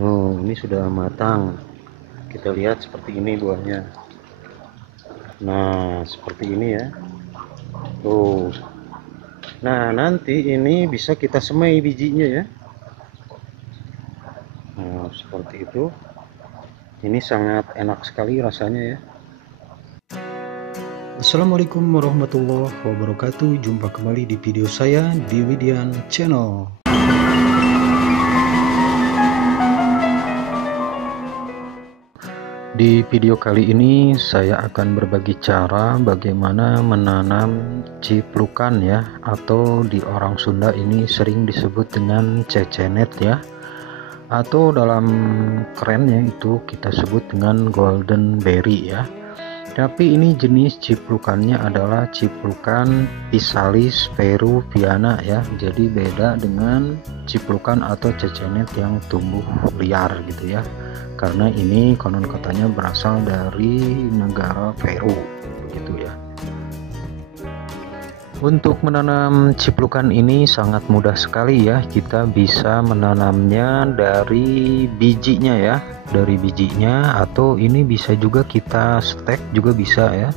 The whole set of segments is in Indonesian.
Oh, ini sudah matang. Kita lihat seperti ini buahnya. Nah, seperti ini ya. Oh. Nah, nanti ini bisa kita semai bijinya ya. Nah, seperti itu. Ini sangat enak sekali rasanya ya. Assalamualaikum warahmatullahi wabarakatuh. Jumpa kembali di video saya di Widian Channel. Di video kali ini saya akan berbagi cara bagaimana menanam ciplukan ya, atau di orang Sunda ini sering disebut dengan cecenet ya, atau dalam kerennya itu kita sebut dengan golden berry ya. Tapi ini jenis ciplukannya adalah ciplukan Physalis peruviana ya. Jadi beda dengan ciplukan atau cecenet yang tumbuh liar gitu ya. Karena ini konon katanya berasal dari negara Peru gitu ya. Untuk menanam ciplukan ini sangat mudah sekali ya. Kita bisa menanamnya dari bijinya ya, dari bijinya, atau ini bisa juga kita stek juga bisa ya,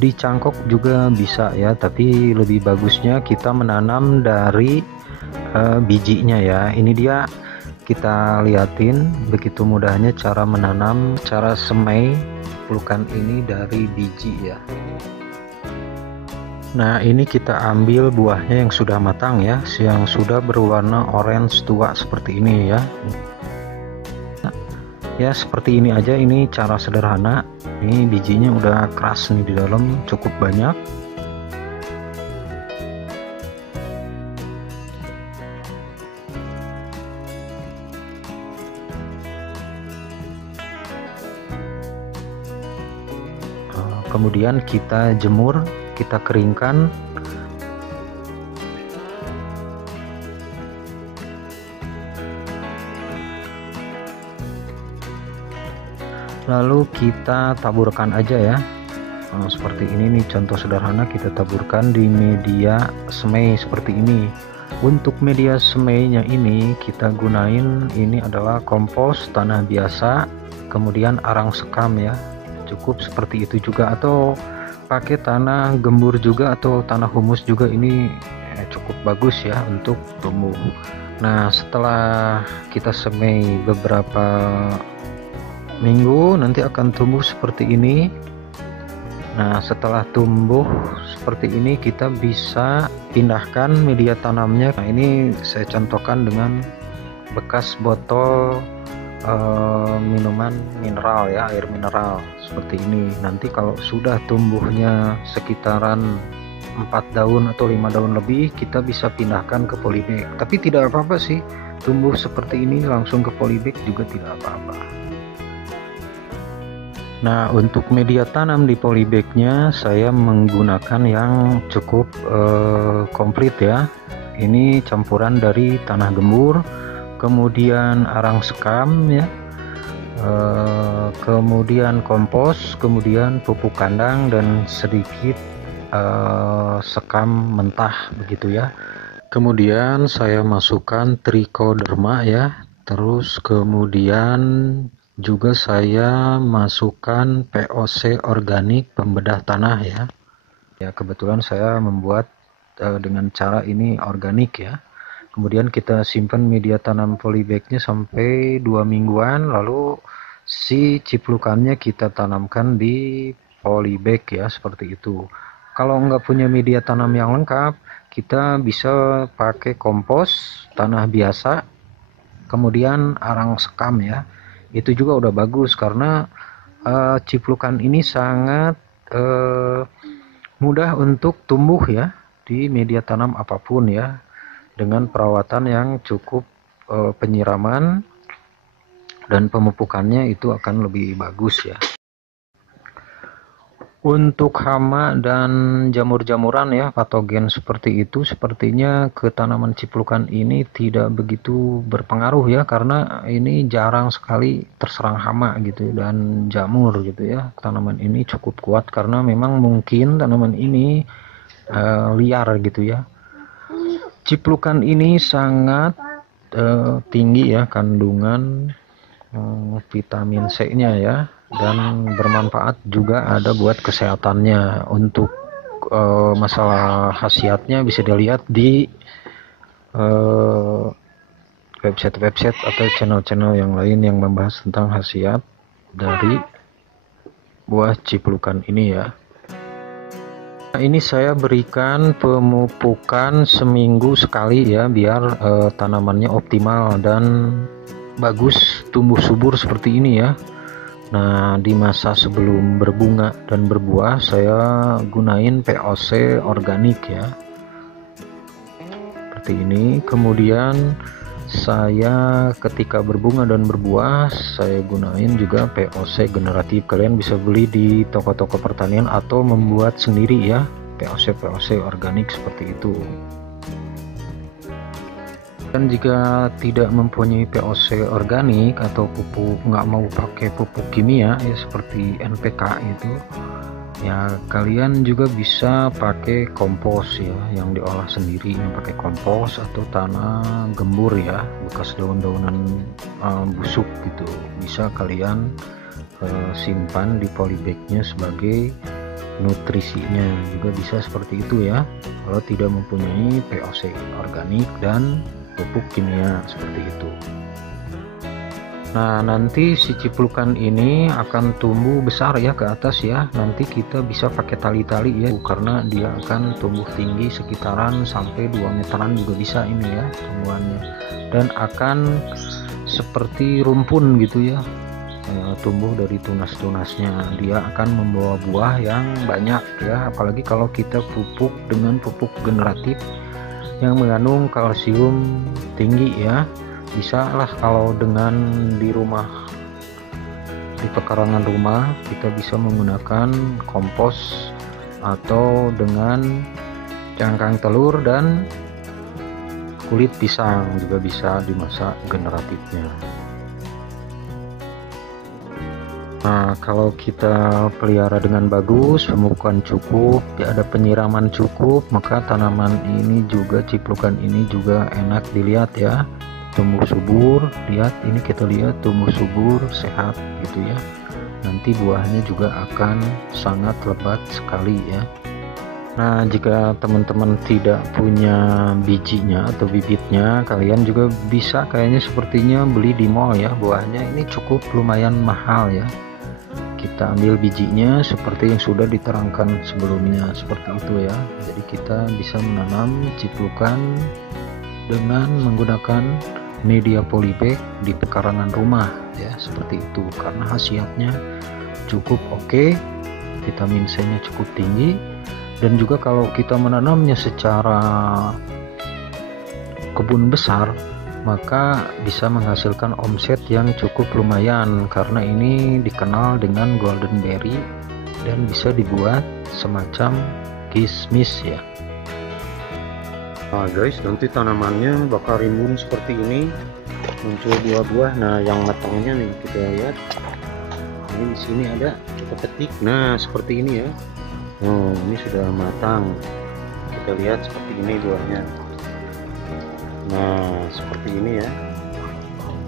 di cangkok juga bisa ya, tapi lebih bagusnya kita menanam dari bijinya ya. Ini dia, kita liatin begitu mudahnya cara menanam, cara semai ciplukan ini dari biji ya. Nah, ini kita ambil buahnya yang sudah matang ya, yang sudah berwarna orange tua seperti ini ya. Ya, seperti ini aja, ini cara sederhana. Ini bijinya udah keras nih di dalam, cukup banyak. Kemudian kita jemur, kita keringkan. Lalu kita taburkan aja ya. Seperti ini nih contoh sederhana, kita taburkan di media semai seperti ini. Untuk media semainya ini kita gunain, ini adalah kompos tanah biasa, kemudian arang sekam ya, cukup seperti itu juga, atau pakai tanah gembur juga atau tanah humus juga, ini cukup bagus ya untuk tumbuh. Nah, setelah kita semai beberapa minggu nanti akan tumbuh seperti ini. Nah, setelah tumbuh seperti ini kita bisa pindahkan media tanamnya. Nah, ini saya contohkan dengan bekas botol minuman mineral ya, air mineral seperti ini. Nanti kalau sudah tumbuhnya sekitaran 4 daun atau 5 daun lebih, kita bisa pindahkan ke polybag. Tapi tidak apa-apa sih, tumbuh seperti ini langsung ke polybag juga tidak apa-apa. Nah, untuk media tanam di polybagnya saya menggunakan yang cukup komplit ya. Ini campuran dari tanah gembur, kemudian arang sekam ya, kemudian kompos, kemudian pupuk kandang, dan sedikit sekam mentah begitu ya. Kemudian saya masukkan trichoderma ya, terus kemudian juga saya masukkan POC organik pembedah tanah ya. Ya, kebetulan saya membuat dengan cara ini organik ya. Kemudian kita simpan media tanam polybagnya sampai 2 mingguan, lalu si ciplukannya kita tanamkan di polybag ya, seperti itu. Kalau nggak punya media tanam yang lengkap, kita bisa pakai kompos tanah biasa, kemudian arang sekam ya. Itu juga udah bagus karena ciplukan ini sangat mudah untuk tumbuh ya di media tanam apapun ya, dengan perawatan yang cukup, penyiraman dan pemupukannya itu akan lebih bagus ya. Untuk hama dan jamur-jamuran ya, patogen seperti itu, sepertinya ke tanaman ciplukan ini tidak begitu berpengaruh ya, karena ini jarang sekali terserang hama gitu dan jamur gitu ya. Tanaman ini cukup kuat karena memang mungkin tanaman ini liar gitu ya. Ciplukan ini sangat tinggi ya kandungan vitamin C-nya ya, dan bermanfaat juga ada buat kesehatannya. Untuk masalah khasiatnya bisa dilihat di website-website atau channel-channel yang lain yang membahas tentang khasiat dari buah ciplukan ini ya. Nah, ini saya berikan pemupukan seminggu sekali ya, biar tanamannya optimal dan bagus tumbuh subur seperti ini ya. Nah, di masa sebelum berbunga dan berbuah saya gunain POC organik ya, seperti ini. Kemudian saya ketika berbunga dan berbuah saya gunain juga POC generatif. Kalian bisa beli di toko-toko pertanian atau membuat sendiri ya, POC organik seperti itu. Dan jika tidak mempunyai POC organik atau pupuk, nggak mau pakai pupuk kimia ya seperti NPK itu ya, kalian juga bisa pakai kompos ya, yang diolah sendiri, yang pakai kompos atau tanah gembur ya, bekas daun-daunan busuk gitu, bisa kalian simpan di polybagnya sebagai nutrisinya, juga bisa seperti itu ya, kalau tidak mempunyai POC organik dan pupuk kimia seperti itu. Nah, nanti si ciplukan ini akan tumbuh besar ya ke atas ya. Nanti kita bisa pakai tali-tali ya, karena dia akan tumbuh tinggi sekitaran sampai 2 meteran juga bisa ini ya tumbuhannya. Dan akan seperti rumpun gitu ya, tumbuh dari tunas-tunasnya. Dia akan membawa buah yang banyak ya, apalagi kalau kita pupuk dengan pupuk generatif yang mengandung kalsium tinggi ya. Bisa lah kalau dengan di rumah, di pekarangan rumah kita bisa menggunakan kompos atau dengan cangkang telur dan kulit pisang juga bisa dimasak generatifnya. Nah, kalau kita pelihara dengan bagus, pemupukan cukup, ya ada penyiraman cukup, maka tanaman ini juga, ciplukan ini juga enak dilihat ya, tumbuh subur. Lihat ini, kita lihat tumbuh subur sehat gitu ya. Nanti buahnya juga akan sangat lebat sekali ya. Nah, jika teman-teman tidak punya bijinya atau bibitnya, kalian juga bisa kayaknya sepertinya beli di mall ya. Buahnya ini cukup lumayan mahal ya. Kita ambil bijinya seperti yang sudah diterangkan sebelumnya, seperti itu ya. Jadi kita bisa menanam ciplukan dengan menggunakan media polybag di pekarangan rumah ya, seperti itu, karena khasiatnya cukup oke, vitamin C-nya cukup tinggi, dan juga kalau kita menanamnya secara kebun besar maka bisa menghasilkan omset yang cukup lumayan, karena ini dikenal dengan golden berry dan bisa dibuat semacam kismis ya. Nah guys, nanti tanamannya bakal rimbun seperti ini, muncul buah-buah. Nah, yang matangnya nih kita lihat, ini di sini ada, kita petik. Nah, seperti ini ya. Oh, ini sudah matang, kita lihat seperti ini buahnya. Nah, seperti ini ya.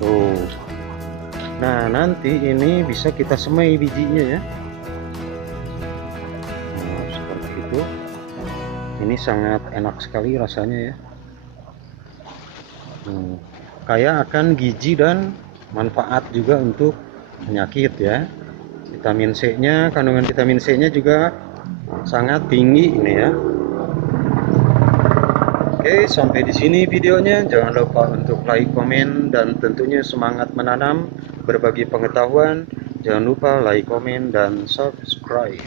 Tuh. Nah, nanti ini bisa kita semai bijinya ya. Nah, seperti itu. Ini sangat enak sekali rasanya ya. Kaya akan gizi dan manfaat juga untuk penyakit ya. Vitamin C-nya, kandungan vitamin C-nya juga sangat tinggi ini ya. Oke, sampai di sini videonya. Jangan lupa untuk like, komen, dan tentunya semangat menanam, berbagi pengetahuan. Jangan lupa like, komen, dan subscribe.